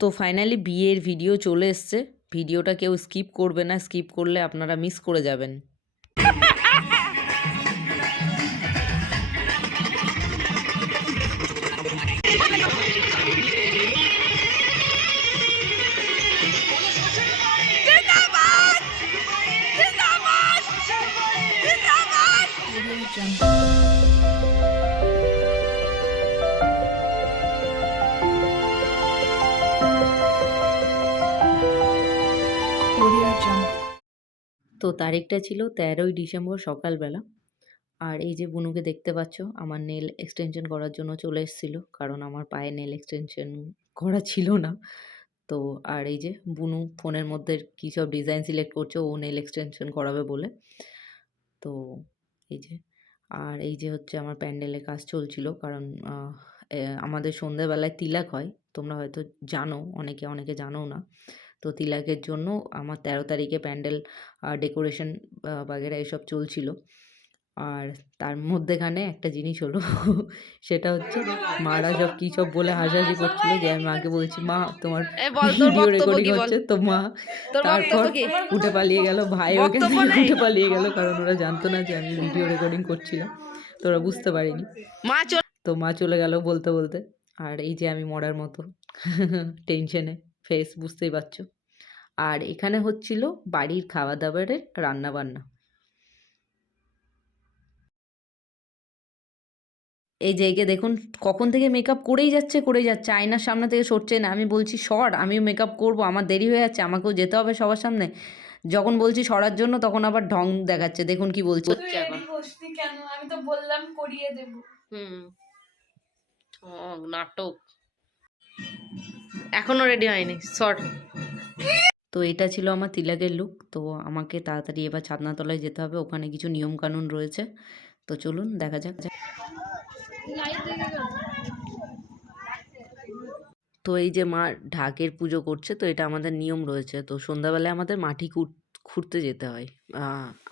তো ফাইনালি বিয়ের ভিডিও চলে এসছে। ভিডিওটা কেউ স্কিপ করবে না, স্কিপ করলে আপনারা মিস করে যাবেন। তো তারিখটা ছিল 13ই ডিসেম্বর সকালবেলা। আর এই যে বুনুকে দেখতে পাচ্ছ, আমার নেল এক্সটেনশন করার জন্য চলে এসেছিল, কারণ আমার পায়ে নেল এক্সটেনশন করা ছিল না। তো আর এই যে বুনু ফোনের মধ্যে কী সব ডিজাইন সিলেক্ট করছে ও নেল এক্সটেনশন করাবে বলে। তো এই যে আর এই যে হচ্ছে আমার প্যান্ডেলে কাজ চলছিল, কারণ আমাদের সন্ধ্যেবেলায় তিলক হয়, তোমরা হয়তো জানো, অনেকে জানো না। তো তিলকের জন্য আমার 13 তারিখে প্যান্ডেল ডেকোরেশন বাগেরা এসব চলছিল। আর তার মধ্যেখানে একটা জিনিস হলো সেটা হচ্ছে মারা সব কী সব বলে হাসাহাসি করছিল, যে আমি মাকে বলছি, মা তোমার ভিডিও রেকর্ডিং হচ্ছে। তো মা তারপর উঠে পালিয়ে গেল, ভাই ওকে উঠে পালিয়ে গেল, কারণ ওরা জানতো না যে আমি ভিডিও রেকর্ডিং করছিলাম, তো ওরা বুঝতে পারিনি। তো মা চলে গেল বলতে বলতে। আর এই যে আমি মরার মতো টেনশনে ফেস, বুঝতেই পারছো। আর এখানে হচ্ছিল বাড়ির খাওয়া দাওয়ারের রান্নাবান্না। এই যে একে দেখুন, কখন থেকে মেকআপ করেই যাচ্ছে আয়নার সামনে থেকে সরছে না। আমি বলছি সর, আমিও মেকআপ করব, আমার দেরি হয়ে যাচ্ছে, আমাকেও যেতে হবে সবার সামনে। যখন বলছি সরার জন্য, তখন আবার ঢং দেখাচ্ছে। দেখুন কি বলছে। কেন? আমি তো বললাম করিয়ে দেব। নাটক এখনো রেডি হয়নি, সর। তো এটা ছিল আমার তিলকের লুক। তো আমাকে তাড়াতাড়ি এবার ছাদনাতলায় যেতে হবে, ওখানে কিছু নিয়ম কানুন রয়েছে। তো চলুন দেখা যাক। তো এই যে মা ঢাকের পুজো করছে, তো এটা আমাদের নিয়ম রয়েছে। তো সন্ধ্যাবেলায় আমাদের মাটি খুঁড়তে যেতে হয়।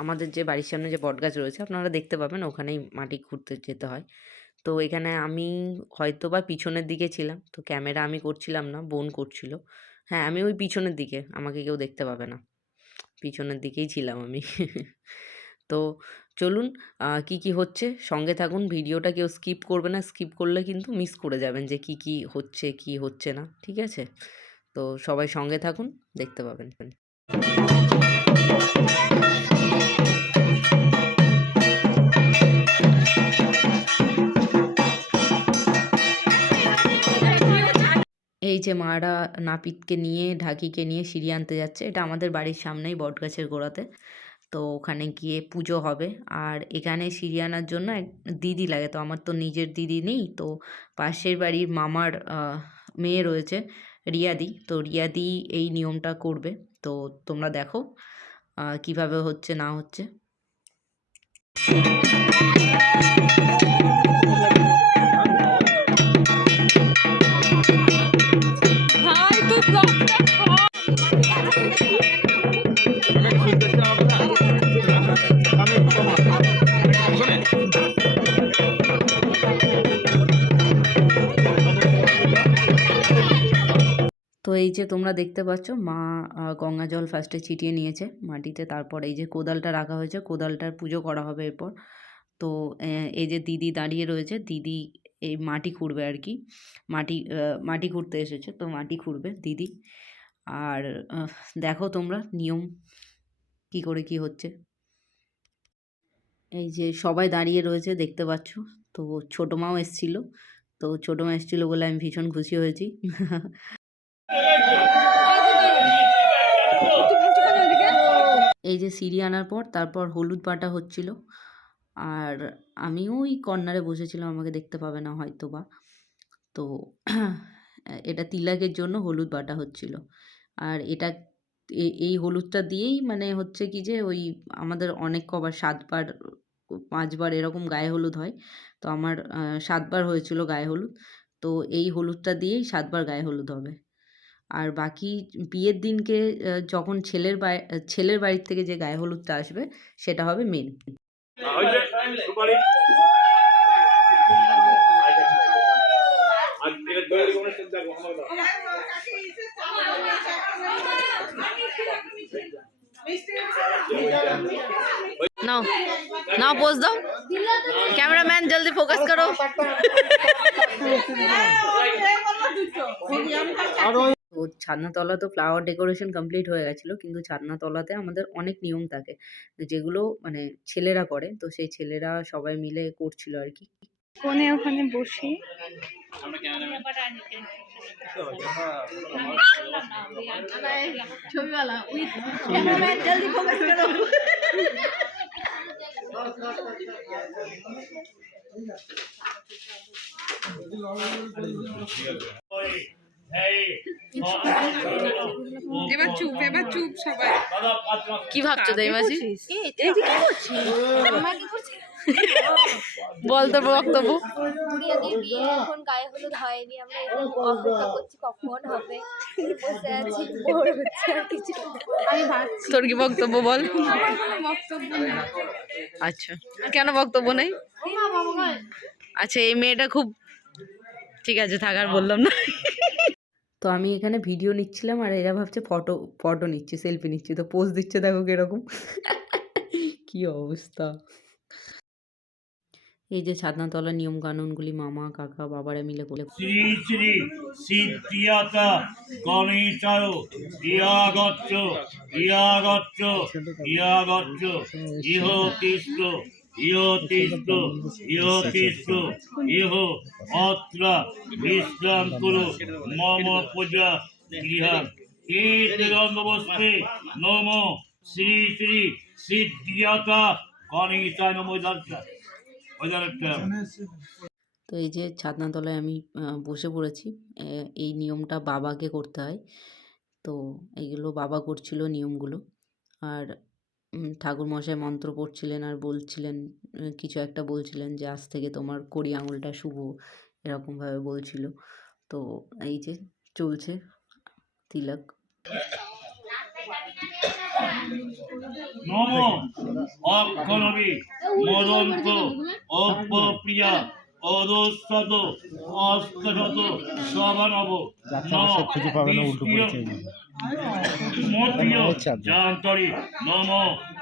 আমাদের যে বাড়ির সামনে যে বটগাছ রয়েছে, আপনারা দেখতে পাবেন, ওখানেই মাটি খুঁড়তে যেতে হয়। তো এখানে আমি হয়তো বা পিছনের দিকে ছিলাম, তো ক্যামেরা আমি করছিলাম না, বোন করছিল। হ্যাঁ, আমি ওই পিছনের দিকে, আমাকে কেউ দেখতে পাবে না, পিছনের দিকেই ছিলাম আমি। তো চলুন, কি হচ্ছে সঙ্গে থাকুন, ভিডিওটা কেউ স্কিপ করবে না, স্কিপ করলে কিন্তু মিস করে যাবেন যে কি হচ্ছে কি হচ্ছে না, ঠিক আছে? তো সবাই সঙ্গে থাকুন, দেখতে পাবেন। এই যে মারা নাপিতকে নিয়ে, ঢাকিকে নিয়ে সিঁড়ি আনতে যাচ্ছে। এটা আমাদের বাড়ির সামনেই বটগাছের গোড়াতে। তো ওখানে গিয়ে পুজো হবে। আর এখানে সিঁড়ি আনার জন্য এক দিদি লাগে। তো আমার তো নিজের দিদি নেই, তো পাশের বাড়ির মামার মেয়ে রয়েছে, রিয়াদি। তো রিয়াদি এই নিয়মটা করবে। তো তোমরা দেখো কিভাবে হচ্ছে না হচ্ছে। তো এই যে তোমরা দেখতে পাচ্ছ, মা গঙ্গা জল ফার্স্টে ছিটিয়ে নিয়েছে মাটিতে, তারপর এই যে কোদালটা রাখা হয়েছে, কোদালটার পুজো করা হবে এরপর। তো এই যে দিদি দাঁড়িয়ে রয়েছে, দিদি এই মাটি খুঁড়বে আর কি, মাটি খুঁড়তে এসেছে, তো মাটি খুঁড়বে দিদি। আর দেখো তোমরা নিয়ম কি করে কি হচ্ছে। এই যে সবাই দাঁড়িয়ে রয়েছে দেখতে পাচ্ছ। তো ছোটো মাও এসেছিলো, তো ছোটো মা এসেছিলো বলে আমি ভীষণ খুশি হয়েছি। এই যে সিঁড়ি আনার পর তারপর হলুদ পাটা হচ্ছিল। আর আমিও ওই কর্নারে বসেছিলাম, আমাকে দেখতে পাবে না হয়তো বা। তো এটা তিলকের জন্য হলুদ বাটা হচ্ছিল। আর এটা এই হলুদটা দিয়েই মানে হচ্ছে কি যে ওই আমাদের অনেক কবার 7 বার 5 বার এরকম গায়ে হলুদ হয়। তো আমার 7 বার হয়েছিল গায়ে হলুদ। তো এই হলুদটা দিয়েই 7 বার গায়ে হলুদ হবে। আর বাকি বিয়ের দিনকে যখন ছেলের বাড়ির থেকে যে গায়ে হলুদটা আসবে, সেটা হবে মেন। নাও নাও পোজ দাও, ক্যামেরাম্যান জলদি ফোকাস করো। তো ছাদনাতলা তো ফ্লাওয়ার ডেকোরেশন কমপ্লিট হয়ে গেছিল, কিন্তু ছাদনাতলাতে আমাদের অনেক নিয়ম থাকে যেগুলো মানে ছেলেরা করে, তো সেই ছেলেরা সবাই মিলে করছিল আর কি। কোণে ওখানে বসি ছবিওয়ালা উইথ ক্যামেরাম্যান জলদি ফোকাস করো। এবার চুপ সবাই। কি ভাবছো তাই মাঝি? বল তোর বক্তব্য। বুড়িয়াদের বিয়ে এখন গায়ে হলুদ হয়নি, আমরা এখন অপেক্ষা করছি কখন হবে, বসে আছি বোর হচ্ছে আর কিছু। আমি ভাবছি তোর কি বক্তব্য বল। আমার কোনো বক্তব্য নেই। আচ্ছা, কেন বক্তব্য নেই? আচ্ছা, এই মেয়েটা খুব ঠিক আছে, থাকার বললাম না। তো আমি এখানে ভিডিও নিচ্ছিলাম আর এরা ভাবছে ফটো নিচ্ছি, সেলফি নিচ্ছি, তো পোজ দিচ্ছে দেখো কিরকম। কি অবস্থা। এই যে ছাদনাতলা নিয়ম কানুনগুলি মামা কাকা বাবারা মিলে করে। শ্রী শ্রী সিদ্ধিয়াতা গণেশায় ইয়াগচ্ছ ইয়াগচ্ছ ইয়াগচ্ছ ইহ তিষ্ঠ ইহ তিষ্ঠ ইহ তিষ্ঠ ইহ অত্র বিশ্রাম কুরু মম পূজা গৃহান কীর্তনবস্তে নম শ্রী শ্রী সিদ্ধিয়াতা গণেশায় নমো দর্শা। তো এই যে ছাদনাতলায় আমি বসে পড়েছি। এই নিয়মটা বাবাকে করতে হয়, তো এইগুলো বাবা করছিল নিয়মগুলো। আর ঠাকুরমশাই মন্ত্র পড়ছিলেন আর বলছিলেন, কিছু একটা বলছিলেন যে আজ থেকে তোমার কড়ি আঙুলটা শুভ, এরকমভাবে বলছিল। তো এই যে চলছে তিলক। নম অক্ষণবি মদন্ত অপ্রিয়া অদস্ত অষ্টশত সবানব জান্তরি নম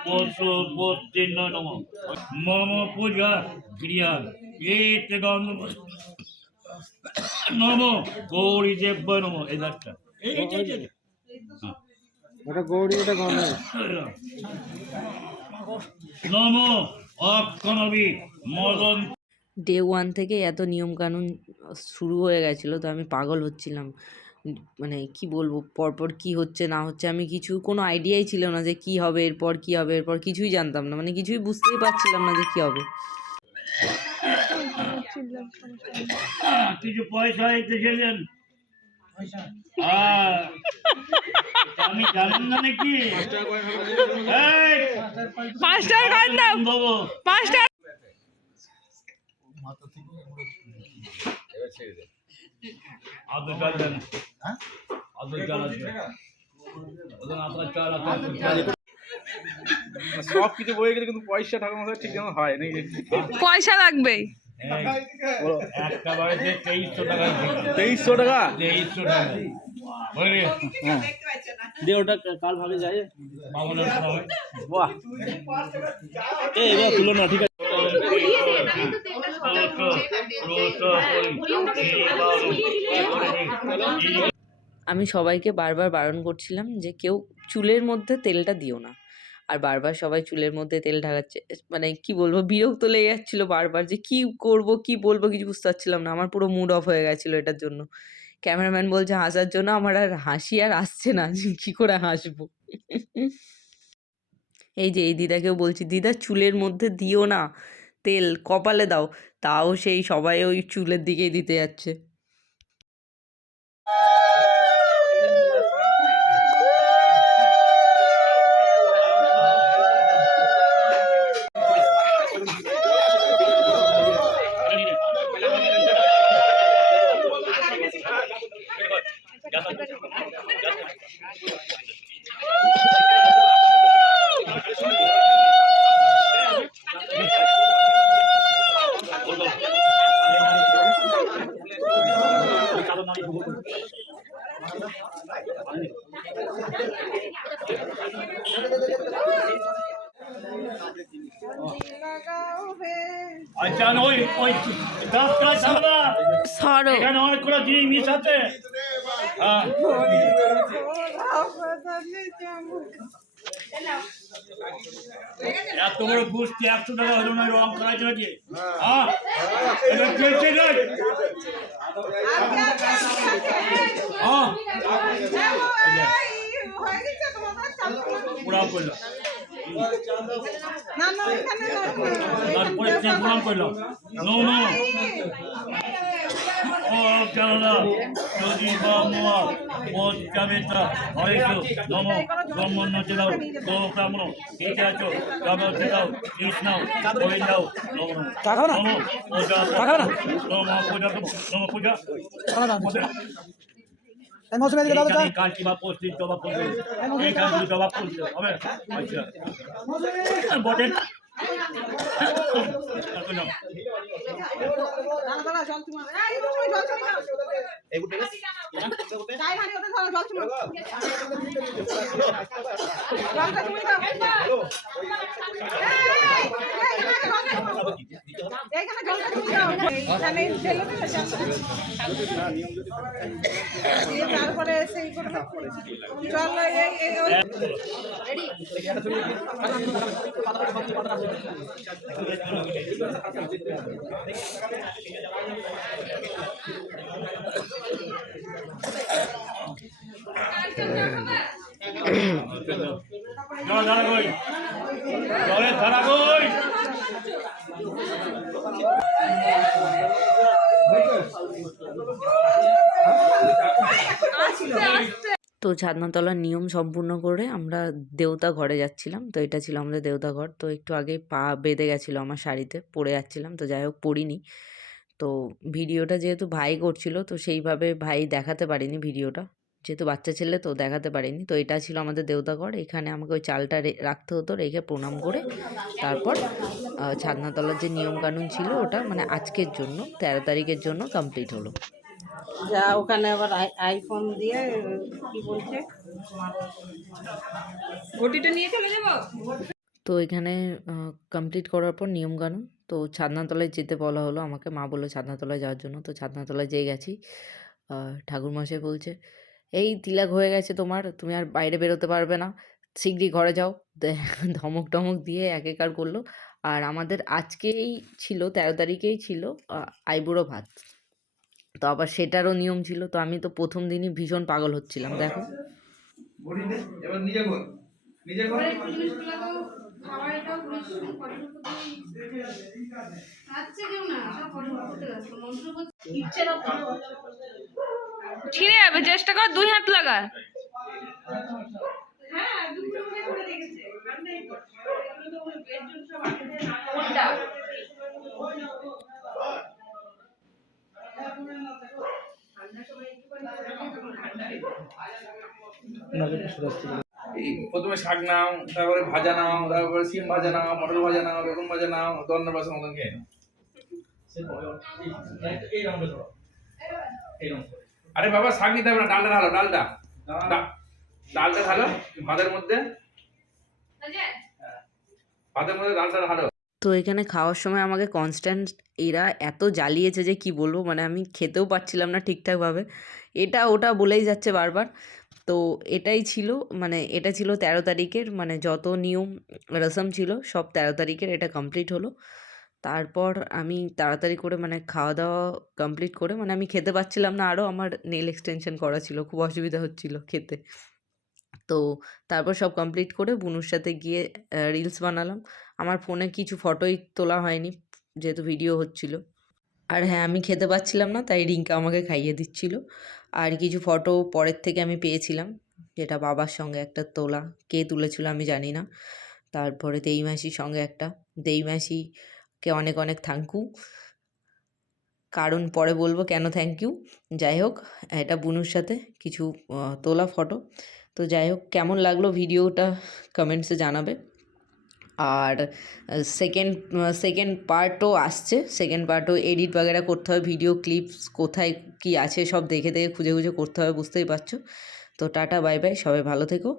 পশুপত্তিন্ন নম মম পূজা ক্রিয়া এত গন্ধ নম গৌরী দেব্য নম। এই দাঁতটা ওটা গৌরী, ওটা গণেশ। নম অক্ষণবি মদন। ডে 1 থেকে এত নিয়মকানুন শুরু হয়ে গেছিলো, তো আমি পাগল হচ্ছিলাম। মানে কি বলবো, পরপর কি হচ্ছে না হচ্ছে আমি কোনো আইডিয়াই ছিল না যে কি হবে এরপর, কি হবে এরপর, কিছুই জানতাম না, মানে কিছুই বুঝতেই পারছিলাম না যে কি হবে। কিছু পয়সা এসেছিলেন, আমি জানেন না নাকি? 5 টাকা কয়েন দাও, 5 টাকা। আদর চাল দেন, আদর চাল আছে, ওদের আদর চাল আছে। সব কিছু বয়ে গেলে কিন্তু পয়সা ঠাকুর মশাই ঠিক যেমন হয় নাকি? পয়সা লাগবে। একটা বাড়িতে 2300 টাকা, 2300 টাকা, 2300 টাকা বুঝলি? দিয়ে ওটা কাল ভাগে যায়। বাবুলের সময় বাহ, এবার তুলো না, ঠিক আছে। আমি সবাইকে বারবার বারণ করছিলাম যে কেউ চুলের মধ্যে তেলটা দিও না, আর বারবার সবাই চুলের মধ্যে তেল ঢাকাচ্ছে। মানে কি বলবো, বিরক্ত লেগে যাচ্ছিলো বারবার, যে কি করব কি বলবো কিছু বুঝতে পারছিলাম না। আমার পুরো মুড অফ হয়ে গেছিলো এটার জন্য। ক্যামেরাম্যান বলছে হাসার জন্য, আমার আর হাসি আর আসছে না, যে কি করে হাসবো। এই যে এই দিদাকেও বলছি, দিদা চুলের মধ্যে দিও না তেল, কপালে দাও, তাও সেই সবাই ওই চুলের দিকেই দিতে যাচ্ছে। কেন ওই ওই দাঁতটা ছাড়া সরো এখানে অনেকগুলো জিনিস মিস আছে। হ্যাঁ এত বড় গোষ্ঠী 100 টাকা হলো না রং করাইছে নাকি? হ্যাঁ এটা চলছে না। হ্যাঁ প্রণাম করলাম, তারপরে প্রণাম করলাম। নো নো ও কেননা যদি বা মোয়া ও চাবেতা হয়েছো নম ব্রহ্মণ্য চেলাও তো ব্রাহ্মণ ঠিক আছো জগৎ চেলাও কৃষ্ণাও গোবিন্দাও নম নম পূজা নম পূজা নম পূজা এইখানে কালকে বা পোস্ট জবাব করবে, এইখানে জবাব করতে হবে। আচ্ছা বটে তারপরে সেই চল জল ধারা কই, জলের ধারা কই। তো ছাদনাতলার নিয়ম সম্পূর্ণ করে আমরা দেবতা ঘরে যাচ্ছিলাম। তো এটা ছিল আমাদের দেবতা ঘর। তো একটু আগে পা বেঁধে গেছিলো আমার শাড়িতে, পরে যাচ্ছিলাম। তো যাই হোক পড়িনি। তো ভিডিওটা যেহেতু ভাই করছিল তো সেইভাবে ভাই দেখাতে পারিনি ভিডিওটা, যেহেতু বাচ্চা ছেলে তো দেখাতে পারিনি। তো এটা ছিল আমাদের দেবতা ঘর। এখানে আমাকে ওই চালটা রাখতে হতো, রেখে প্রণাম করে তারপর ছাদনাতলার যে নিয়মকানুন ছিল ওটা মানে আজকের জন্য 13 তারিখের জন্য কমপ্লিট হলো। যা ওখানে আবার আইফোন দিয়ে কি বলছে ঘটিটা নিয়ে চলে যাবো। তো এখানে কমপ্লিট করার পর নিয়মকানুন তো ছাদনাতলায় যেতে বলা হলো আমাকে, মা বললো ছাদনাতলায় যাওয়ার জন্য। তো ছাদনাতলায় যেয়ে গেছি। ঠাকুরমশাই বলছে এই তিলক হয়ে গেছে তোমার, তুমি আর বাইরে বেরোতে পারবে না, শিগগিরই ঘরে যাও। ধমক টমক দিয়ে একেকার করলো। আর আমাদের আজকেই ছিল 13 তারিখেই ছিল আইবুড়ো ভাত। তো আবার সেটারও নিয়ম ছিল। তো আমি তো প্রথম দিনই ভীষণ পাগল হচ্ছিলাম। দেখো এবার নিজে কর, নিজে কর। ছিঁড়ে যাবে, চেষ্টা কর 2 হাত লাগা। এই প্রথমে শাক নাও, তারপরে ভাজা নাও, তারপরে সিম ভাজা নাও, মটর ভাজা নাও, বেগুন ভাজা নাও, দন্ডবাসের মতন খেয়ে নাও। আরে বাবা শাক নিতে হবে না, ডালটা ঢালো, ডালটা ডালটা ঢালো ভাতের মধ্যে, ভাতের মধ্যে ডালটা ঢালো। তো এখানে খাওয়ার সময় আমাকে কনস্ট্যান্ট এরা এত জ্বালিয়েছে যে কি বলবো, মানে আমি খেতেও পারছিলাম না ঠিকঠাকভাবে, এটা ওটা বলেই যাচ্ছে বারবার। তো এটাই ছিল মানে এটা ছিল 13 তারিখের মানে যত নিয়ম রসম ছিল সব 13 তারিখের এটা কমপ্লিট হলো। তারপর আমি তাড়াতাড়ি করে মানে খাওয়া দাওয়া কমপ্লিট করে মানে আমি খেতে পাচ্ছিলাম না, আরও আমার নেল এক্সটেনশন করা ছিল, খুব অসুবিধা হচ্ছিল খেতে। তো তারপর সব কমপ্লিট করে বুনুর সাথে গিয়ে রিলস বানালাম। আমার ফোনে কিছু ফটোই তোলা হয়নি যেহেতু ভিডিও হচ্ছিল। আর হ্যাঁ, আমি খেতে পাচ্ছিলাম না তাই রিঙ্কা আমাকে খাইয়ে দিচ্ছিল। আর কিছু ফটো পরের থেকে আমি পেয়েছিলাম, যেটা বাবার সঙ্গে একটা তোলা, কে তুলেছিল আমি জানি না। তারপরে দেইমাসির সঙ্গে একটা, দেইমাসিকে অনেক অনেক থ্যাংক ইউ, কারণ পরে বলবো কেন থ্যাংক ইউ। যাই হোক, এটা বুনুর সাথে কিছু তোলা ফটো। তো যাই হোক, কেমন লাগলো ভিডিওটা কমেন্টসে জানাবে। আর সেকেন্ড পার্টও আসছে, সেকেন্ড পার্টও এডিট বাগেরা করতে হবে, ভিডিও ক্লিপস কোথায় কী আছে সব দেখে দেখে খুঁজে খুঁজে করতে হবে, বুঝতেই পারছো। তো টাটা বাই বাই, সবাই ভালো থেকো।